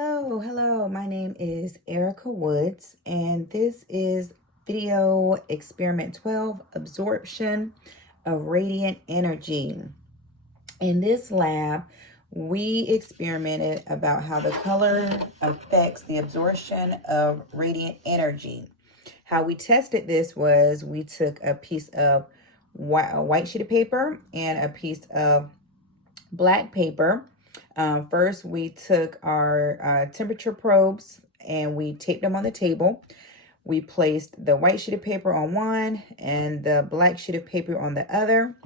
Hello. My name is Erica Woods, and this is video experiment 12, absorption of radiant energy. In this lab, we experimented about how the color affects the absorption of radiant energy. How we tested this was we took a piece of a white sheet of paper and a piece of black paper. First, we took our temperature probes and we taped them on the table. We placed the white sheet of paper on one and the black sheet of paper on the other.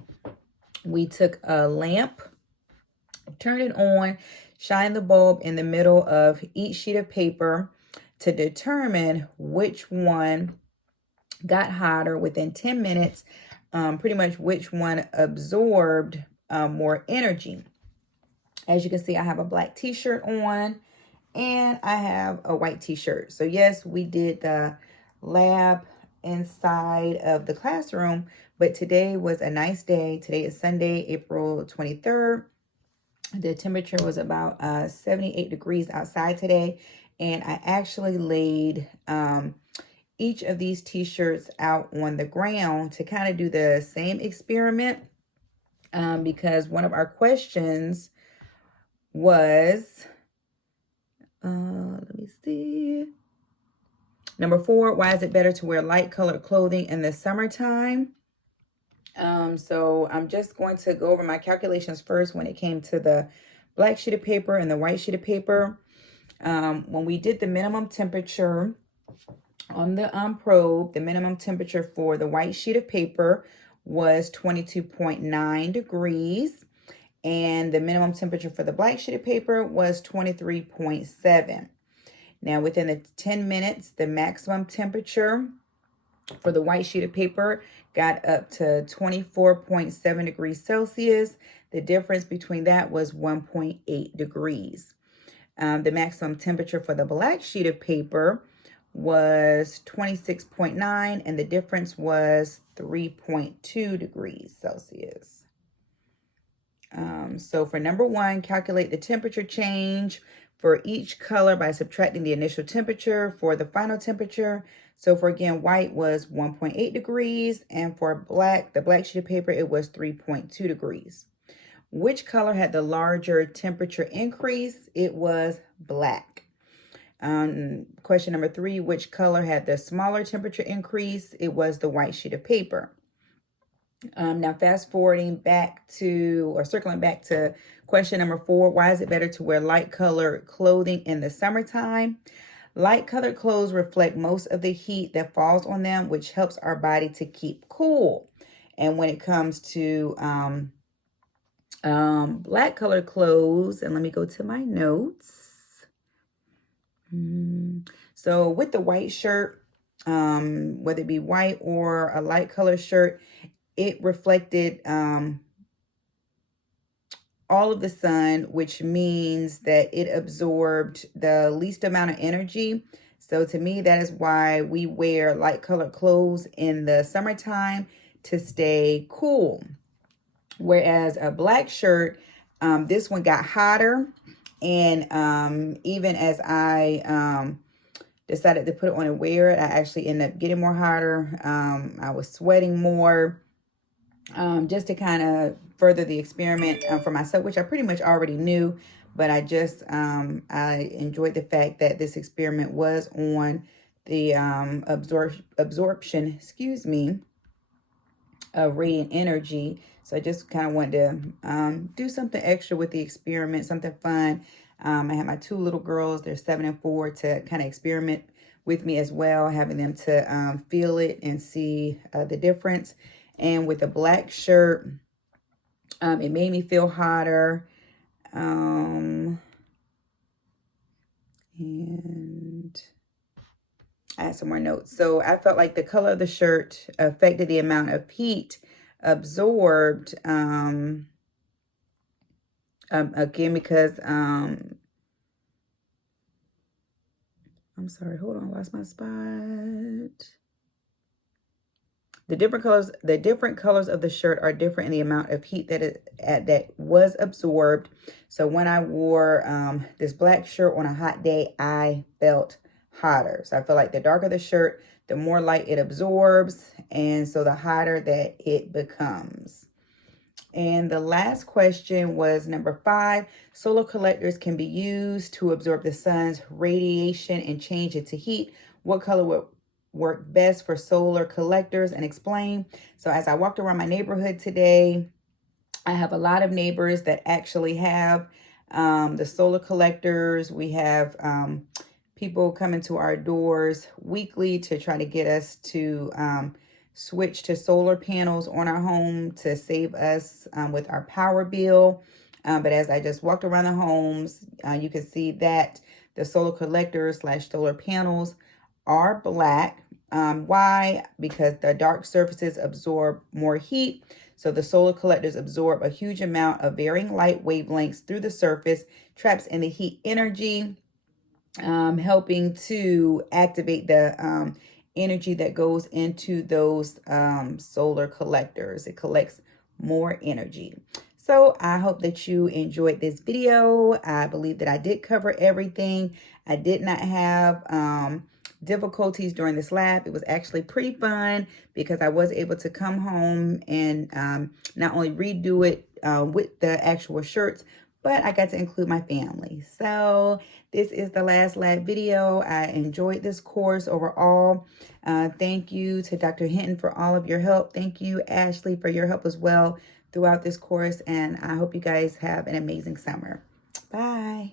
We took a lamp, turned it on, shined the bulb in the middle of each sheet of paper to determine which one got hotter within 10 minutes, pretty much which one absorbed more energy. As you can see, I have a black t-shirt on and I have a white t-shirt. So yes, we did the lab inside of the classroom, but today was a nice day. Today is Sunday, April 23rd. The temperature was about 78 degrees outside today. And I actually laid each of these t-shirts out on the ground to kind of do the same experiment because one of our questions was, let me see. Number 4, why is it better to wear light colored clothing in the summertime? So I'm just going to go over my calculations first when it came to the black sheet of paper and the white sheet of paper. When we did the minimum temperature on the probe, the minimum temperature for the white sheet of paper was 22.9 degrees. And the minimum temperature for the black sheet of paper was 23.7. Now, within the 10 minutes, the maximum temperature for the white sheet of paper got up to 24.7 degrees Celsius. The difference between that was 1.8 degrees. The maximum temperature for the black sheet of paper was 26.9, and the difference was 3.2 degrees Celsius. So for number 1, calculate the temperature change for each color by subtracting the initial temperature for the final temperature. So for, again, white was 1.8 degrees, and for black, the black sheet of paper, it was 3.2 degrees. Which color had the larger temperature increase? It was black. Question number 3, which color had the smaller temperature increase? It was the white sheet of paper. Now fast forwarding back to, or circling back to question number 4, why is it better to wear light colored clothing in the summertime? Light colored clothes reflect most of the heat that falls on them, which helps our body to keep cool. And when it comes to black colored clothes, and let me go to my notes. So with the white shirt, whether it be white or a light colored shirt, it reflected all of the sun, which means that it absorbed the least amount of energy. So to me, that is why we wear light colored clothes in the summertime, to stay cool. Whereas a black shirt, this one got hotter. And even as I decided to put it on and wear it, I actually ended up getting more hotter. I was sweating more. Just to kind of further the experiment for myself, which I pretty much already knew, but I just, I enjoyed the fact that this experiment was on the absorption, of radiant energy. So I just kind of wanted to do something extra with the experiment, something fun. I had my 2 little girls, they're 7 and 4, to kind of experiment with me as well, having them to feel it and see the difference. And with the black shirt, it made me feel hotter. And I had some more notes. So I felt like the color of the shirt affected the amount of heat absorbed. Again, because, I'm sorry, hold on, I lost my spot. The different colors of the shirt are different in the amount of heat that was absorbed. So when I wore this black shirt on a hot day, I felt hotter. So I feel like the darker the shirt, the more light it absorbs, and so the hotter that it becomes. And the last question was number 5. Solar collectors can be used to absorb the sun's radiation and change it to heat. What color would work best for solar collectors, and explain? So as I walked around my neighborhood today, I have a lot of neighbors that actually have the solar collectors. We have people coming to our doors weekly to try to get us to switch to solar panels on our home to save us with our power bill. But as I just walked around the homes, you can see that the solar collectors / solar panels are black. Why? Because the dark surfaces absorb more heat. So the solar collectors absorb a huge amount of varying light wavelengths through the surface, traps in the heat energy, helping to activate the energy that goes into those solar collectors. It collects more energy. So I hope that you enjoyed this video. I believe that I did cover everything. I did not have difficulties during this lab. It was actually pretty fun because I was able to come home and not only redo it with the actual shirts, but I got to include my family. So this is the last lab video. I enjoyed this course overall. Thank you to Dr. Hinton for all of your help. Thank you, Ashley, for your help as well throughout this course. And I hope you guys have an amazing summer. Bye.